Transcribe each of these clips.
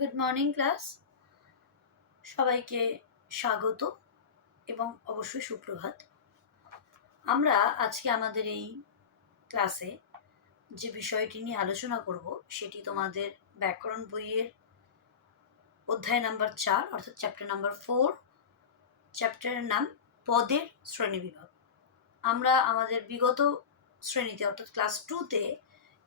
Good morning class, সবাইকে স্বাগত এবং অবশ্যই সুপ্রভাত। আমরা আজকে আমাদের এই ক্লাসে যে বিষয়টি নিয়ে আলোচনা করব সেটি তোমাদের ব্যাকরণ বইয়ের অধ্যায় নাম্বার 4 অর্থাৎ চ্যাপ্টার নাম্বার 4। চ্যাপ্টারের নাম পদের শ্রেণীবিভাগ। আমরা আমাদের বিগত শ্রেণীতে অর্থাৎ ক্লাস 2তে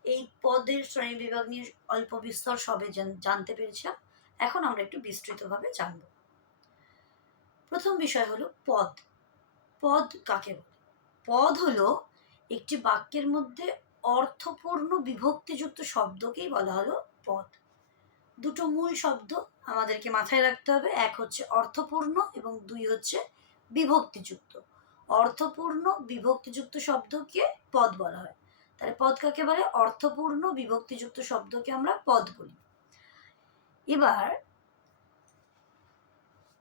এই পদের শ্রেণীবিভাগ নিয়ে অল্প বিস্তর সবে জানতে পেরেছিলাম। এখন আমরা একটু বিস্তৃতভাবে জানব। প্রথম বিষয় হলো পদ। পদ কাকে বলে? পদ হলো একটি বাক্যের মধ্যে অর্থপূর্ণ বিভক্তিযুক্ত শব্দকেই বলা হলো পদ। দুটো মূল শব্দ আমাদেরকে মাথায় রাখতে হবে, এক হচ্ছে অর্থপূর্ণ এবং দুই হচ্ছে বিভক্তিযুক্ত। অর্থপূর্ণ বিভক্তিযুক্ত শব্দকে পদ বলা হয়। তাহলে পদ কাকে বলে? অর্থপূর্ণ বিভক্তিযুক্ত শব্দকে আমরা পদ বলি। এবার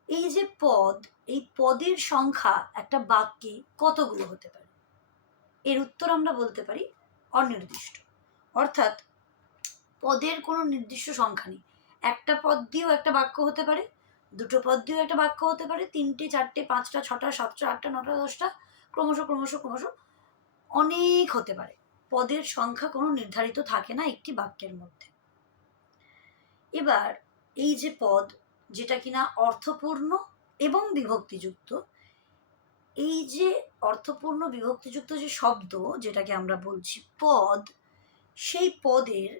এই যে পদ, এই পদের সংখ্যা একটা বাক্যে কতগুলো হতে পারে? এর উত্তর আমরা বলতে পারি অনির্দিষ্ট। অর্থাৎ পদের কোনো নির্দিষ্ট সংখ্যা নেই। একটা পদ দিয়েও একটা বাক্য হতে পারে, দুটো পদ দিয়েও একটা বাক্য হতে পারে, 3টে 4টে 5টা 6টা 7টা 8টা 9টা 10টা ক্রমশ ক্রমশ ক্রমশ অনেক হতে পারে। পদের সংখ্যা কোনো নির্ধারিত থাকে না একটি বাক্যের মধ্যে। এবার এই যে পদ, যেটা কিনা অর্থপূর্ণ এবং বিভক্তিযুক্ত, এই যে অর্থপূর্ণ বিভক্তিযুক্ত যে শব্দ যেটাকে আমরা বলছি পদ, সেই পদের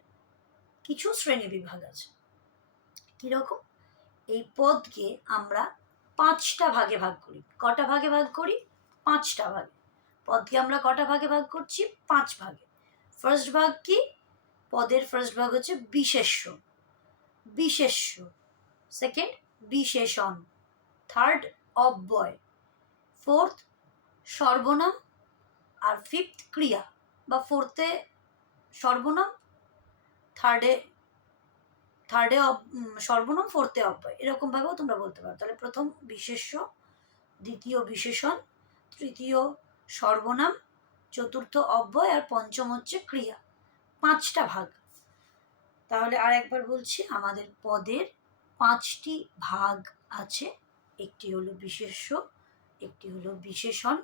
কিছু শ্রেণীবিভাগ আছে। কিরকম? এই পদকে আমরা 5টা ভাগে ভাগ করি। কটা ভাগে ভাগ করি? 5টা ভাগে। পদকে আমরা কটা ভাগে ভাগ করছি? 5 ভাগে। ফার্স্ট ভাগ কি? পদের ফার্স্ট ভাগ হচ্ছে বিশেষ্য। বিশেষ্য। সেকেন্ড বিশেষণ। থার্ড অব্যয়। ফোর্থ সর্বনাম। আর ফিফথ ক্রিয়া, বা ফোর্থে সর্বনাম, থার্ডে সর্বনাম, ফোর্থে অব্যয়, এরকমভাবেও তোমরা বলতে পারো। তাহলে প্রথম বিশেষ্য, দ্বিতীয় বিশেষণ, তৃতীয় সর্বনাম, চতুর্থ অব্যয় আর পঞ্চম হচ্ছে ক্রিয়া। 5টা ভাগ। তাহলে আর একবার বলছি, আমাদের পদের 5টি ভাগ আছে। একটি হলো বিশেষ্য, একটি হলো বিশেষণ,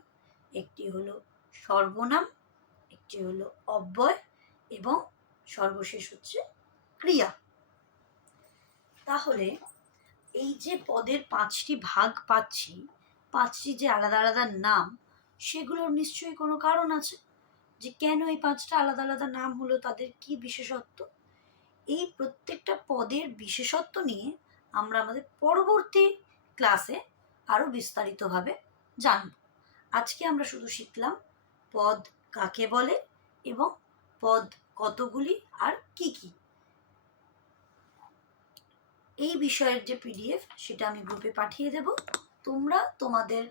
একটি হলো সর্বনাম, একটি হলো অব্যয় এবং সর্বশেষ হচ্ছে ক্রিয়া। তাহলে এই যে পদের 5টি ভাগ পাচ্ছি, 5টি যে আলাদা আলাদা নাম, সেগুলোর নিশ্চয়ই কোনো কারণ আছে যে কেন এই 5টা আলাদা আলাদা নাম হলো, তাদের কি বিশেষত্ব। এই প্রত্যেকটা পদের বিশেষত্ব নিয়ে আমরা আমাদের পরবর্তী ক্লাসে আরো বিস্তারিতভাবে জানব। আজকে আমরা শুধু শিখলাম পদ কাকে বলে এবং পদ কতগুলি আর কি কি। এই বিষয়ের যে পিডিএফ, সেটা আমি গ্রুপে পাঠিয়ে দেব। তোমরা তোমাদের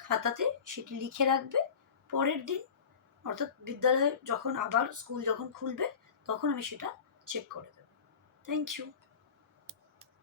খাতাতে সেটি লিখে রাখবে। পরের দিন অর্থাৎ বিদ্যালয়ে যখন আবার স্কুল যখন খুলবে তখন আমি সেটা চেক করে দেব। Thank you.